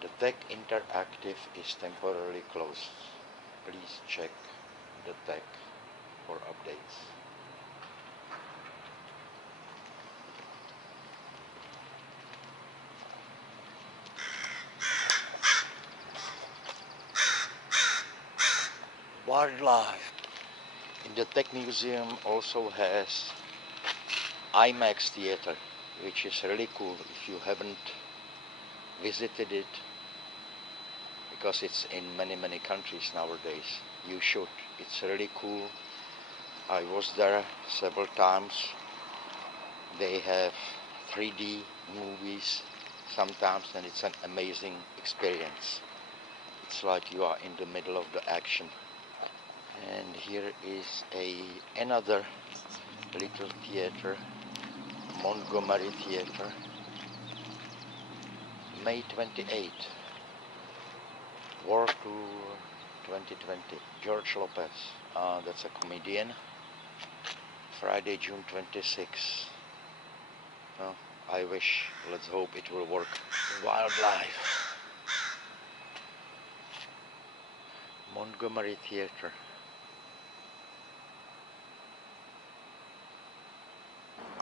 The Tech Interactive is temporarily closed. Please check the tech for updates. Wildlife. In the Tech Museum also has IMAX theater, which is really cool if you haven't visited it, because it's in many countries nowadays. You should. It's really cool. I was there several times. They have 3D movies sometimes, and it's an amazing experience. It's like you are in the middle of the action. And here is another little theater, Montgomery Theater, May 28, War Tour 2020, George Lopez, that's a comedian, Friday, June 26. Well, I wish, let's hope it will work. Wildlife, Montgomery Theater.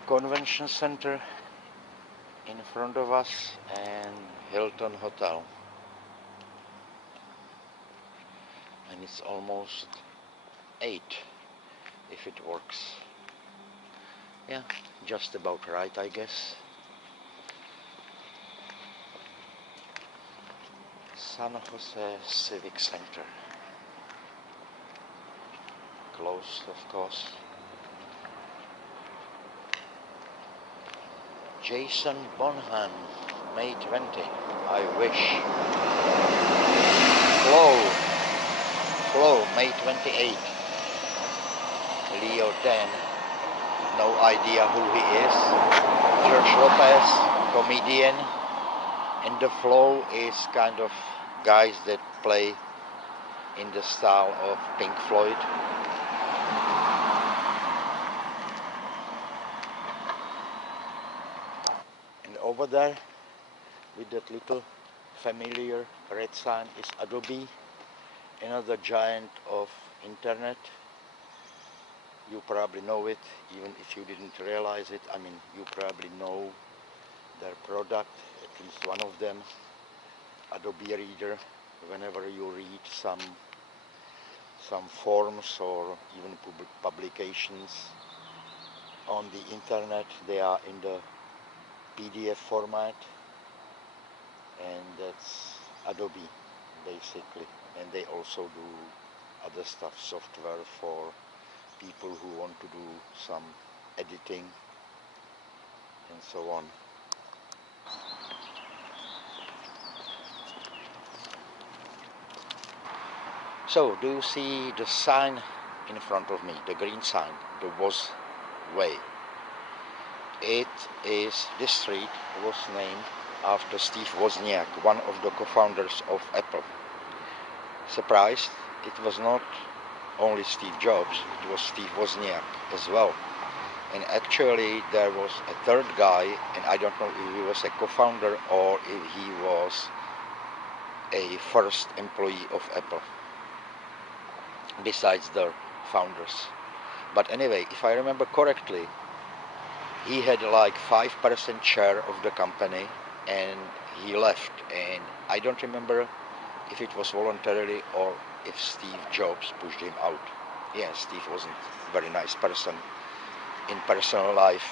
Convention Center in front of us, and Hilton Hotel. And it's almost 8 if it works. Yeah, just about right, I guess. San Jose Civic Center. Closed, of course. Jason Bonham, May 20. I wish. Flow, May 28. Leo Dan, no idea who he is. George Lopez, comedian. And the Flow is kind of guys that play in the style of Pink Floyd. Over there, with that little familiar red sign, is Adobe, another giant of internet. You probably know it, even if you didn't realize it. I mean, you probably know their product, at least one of them, Adobe Reader. Whenever you read some forms or even publications on the internet, they are in the PDF format, and that's Adobe basically. And they also do other stuff, software for people who want to do some editing and so on. So, do you see the sign in front of me, the green sign, the Woz Way? This street was named after Steve Wozniak, one of the co-founders of Apple. Surprised? It was not only Steve Jobs, it was Steve Wozniak as well. And actually there was a third guy, and I don't know if he was a co-founder or if he was a first employee of Apple, besides the founders. But anyway, if I remember correctly, he had like 5% share of the company, and he left. And I don't remember if it was voluntarily or if Steve Jobs pushed him out. Yeah, Steve wasn't a very nice person in personal life,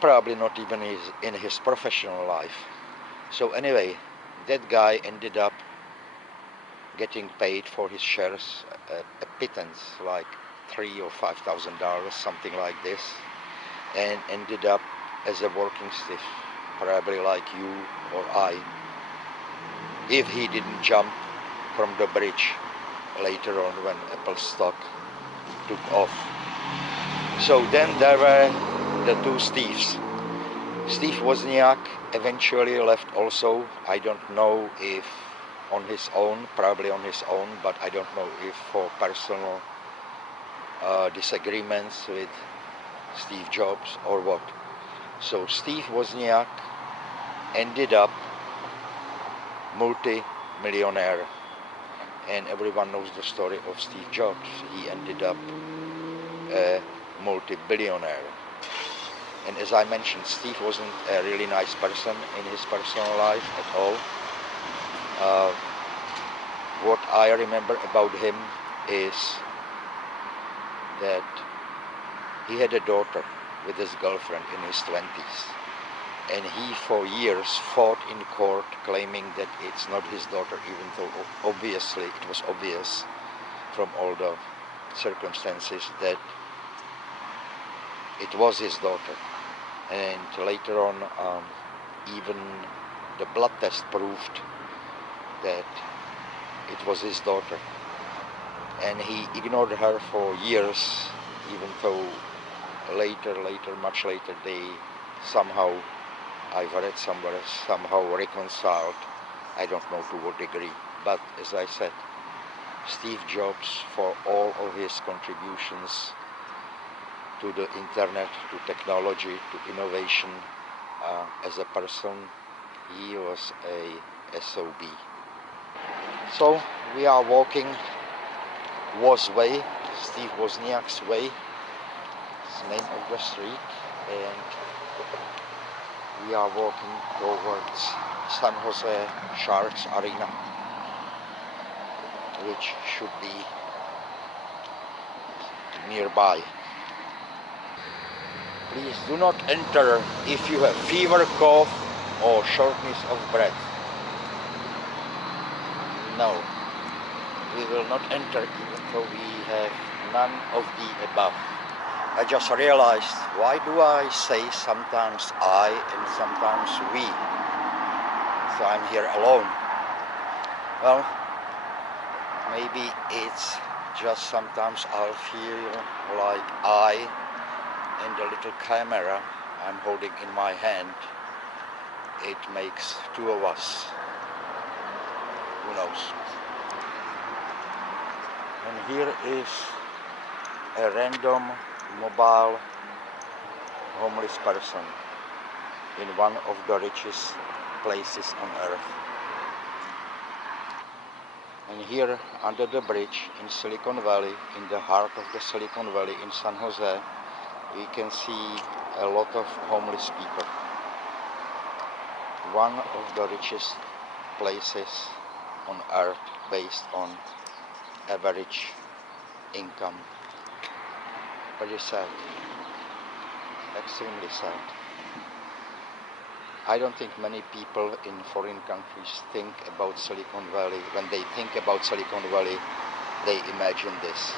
probably not even in his professional life. So anyway, that guy ended up getting paid for his shares a pittance, like $3,000 or $5,000, something like this, and ended up as a working stiff, probably like you or I, if he didn't jump from the bridge later on when Apple stock took off. So then there were the two Steves. Steve Wozniak eventually left also. I don't know if on his own, probably on his own, but I don't know if for personal disagreements with Steve Jobs or what. So Steve Wozniak ended up multi-millionaire, and everyone knows the story of Steve Jobs. He ended up a multi-billionaire. And as I mentioned, Steve wasn't a really nice person in his personal life at all. What I remember about him is that he had a daughter with his girlfriend in his 20s. And he for years fought in court claiming that it's not his daughter, even though obviously it was obvious from all the circumstances that it was his daughter. And later on, even the blood test proved that it was his daughter. And he ignored her for years, even though later, much later, they somehow, I've read somewhere, somehow reconciled. I don't know to what degree. But as I said, Steve Jobs, for all of his contributions to the internet, to technology, to innovation, as a person, he was a SOB. So we are walking Woz Way, Steve Wozniak's way, it's the name of the street, and we are walking towards San Jose Sharks Arena, which should be nearby. Please do not enter if you have fever, cough, or shortness of breath. No, we will not enter even though we have none of the above. I just realized, why do I say sometimes I and sometimes we? So I'm here alone. Well, maybe it's just sometimes I'll feel like I and the little camera I'm holding in my hand, it makes two of us. Who knows? And here is a random mobile homeless person in one of the richest places on earth. And here under the bridge in Silicon Valley, in the heart of the Silicon Valley in San Jose, we can see a lot of homeless people. One of the richest places on earth based on average income. Pretty sad. Extremely sad. I don't think many people in foreign countries think about Silicon Valley. When they think about Silicon Valley, they imagine this.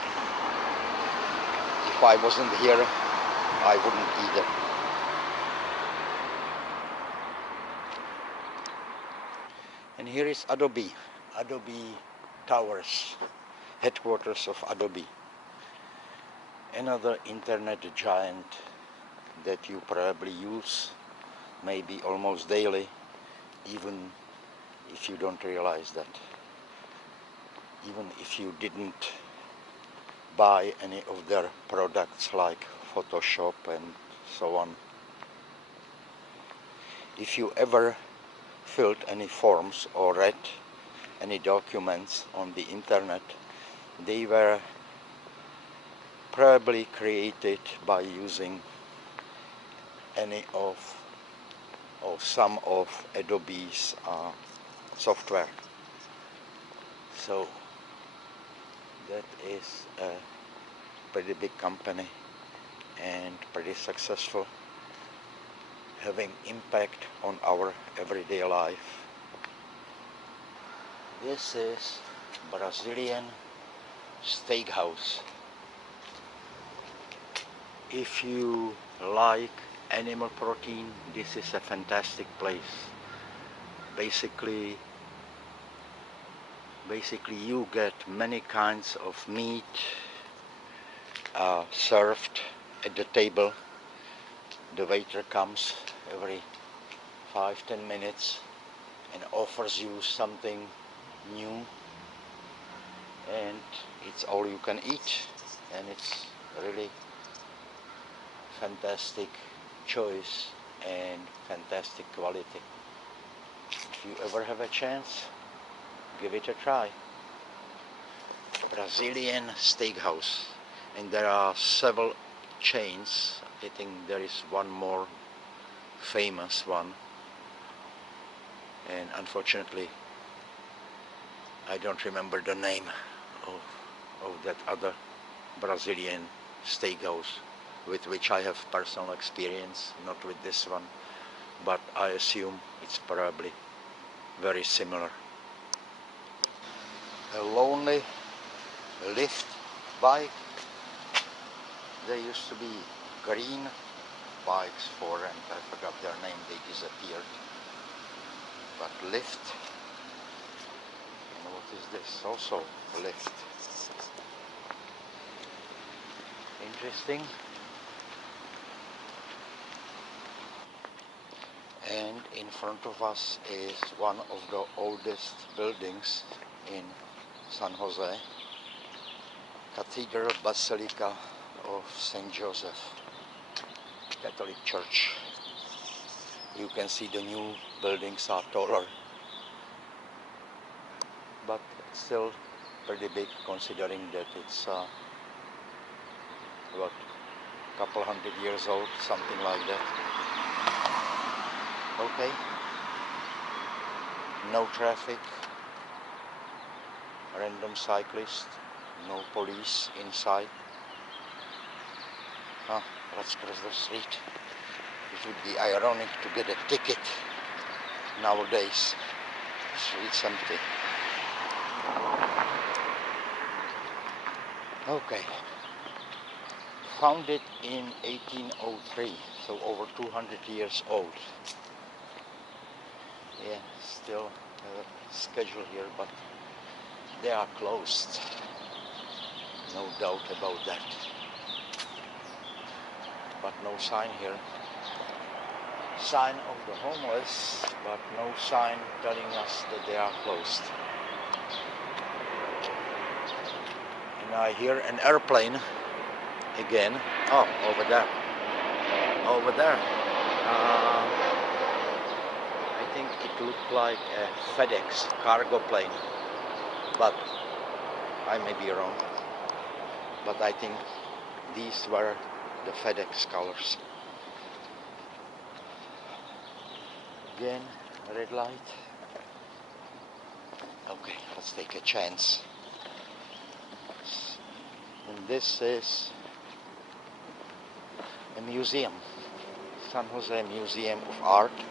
If I wasn't here, I wouldn't either. And here is Adobe Towers, headquarters of Adobe. Another internet giant that you probably use, maybe almost daily, even if you don't realize that. Even if you didn't buy any of their products like Photoshop and so on. If you ever filled any forms or read any documents on the internet, they were probably created by using any of or some of Adobe's software. So that is a pretty big company and pretty successful, having impact on our everyday life. This is Brazilian Steakhouse. If you like animal protein, this is a fantastic place. Basically you get many kinds of meat served at the table. The waiter comes every 5-10 minutes and offers you something new, and it's all you can eat, and it's really fantastic choice and fantastic quality. if you ever have a chance, give it a try. Brazilian Steakhouse, and there are several chains. I think there is one more famous one, and unfortunately I don't remember the name of that other Brazilian steakhouse with which I have personal experience, not with this one, but I assume it's probably very similar. A lonely lift bike. There used to be green bikes for, and I forgot their name, they disappeared. But lift, and what is this? Also lift. Interesting. And in front of us is one of the oldest buildings in San Jose, Cathedral, Basilica of St. Joseph, Catholic Church. You can see the new buildings are taller, but it's still pretty big considering that it's what, a couple hundred years old, something like that. Okay, no traffic, random cyclist, no police inside. Let's cross the street. It would be ironic to get a ticket nowadays. Street's empty. Okay. Founded in 1803, so over 200 years old. Yeah, still a schedule here, but they are closed. No doubt about that. But no sign here. Sign of the homeless, but no sign telling us that they are closed. And I hear an airplane again. Oh, over there. Over there. I think it looked like a FedEx cargo plane, but I may be wrong. But I think these were the FedEx colors. Again, red light. Okay, let's take a chance. And this is a museum, San Jose Museum of Art.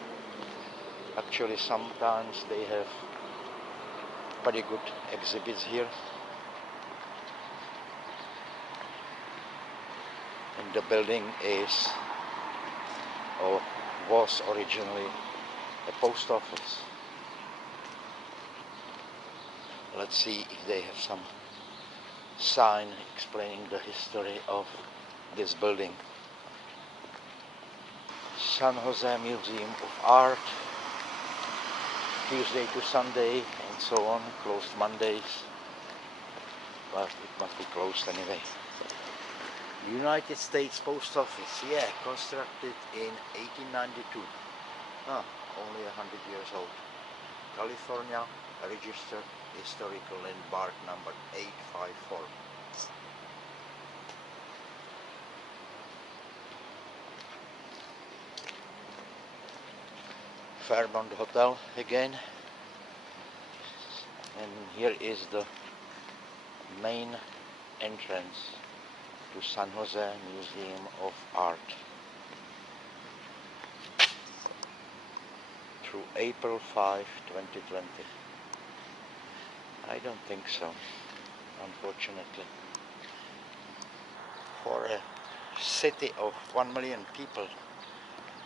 Actually, sometimes they have pretty good exhibits here. And the building is, or was originally, a post office. Let's see if they have some sign explaining the history of this building. San Jose Museum of Art, Tuesday to Sunday and so on, closed Mondays, but it must be closed anyway. United States Post Office, yeah, constructed in 1892. Only 100 years old. California, registered historical landmark number 854. Fairmont Hotel again. And here is the main entrance to San Jose Museum of Art. Through April 5, 2020. I don't think so, unfortunately. For a city of 1 million people,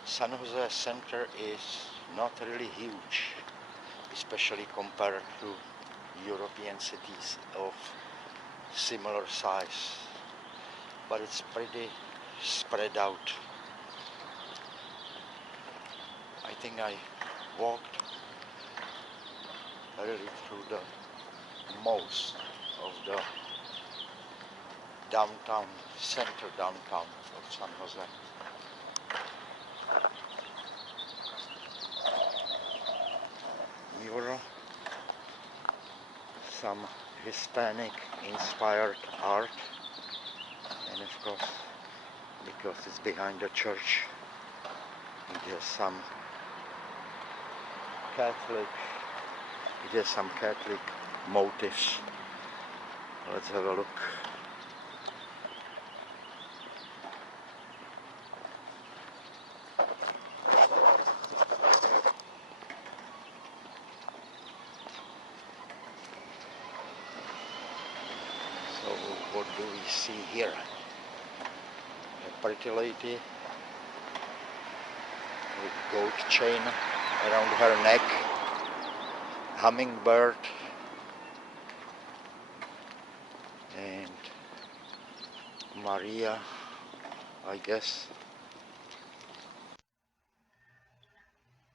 San Jose Center is not really huge, especially compared to European cities of similar size, but it's pretty spread out. I think I walked really through the most of the downtown, center downtown of San Jose. some Hispanic inspired art, and of course, because it's behind the church, it has some Catholic motifs. Let's have a look. So what do we see here? A pretty lady with gold chain around her neck, hummingbird, and Maria, I guess.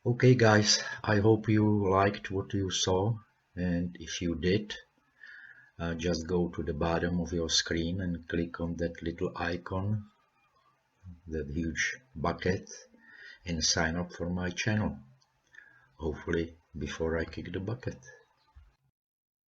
Okay guys, I hope you liked what you saw, and if you did, just go to the bottom of your screen and click on that little icon, that huge bucket, and sign up for my channel. Hopefully before I kick the bucket.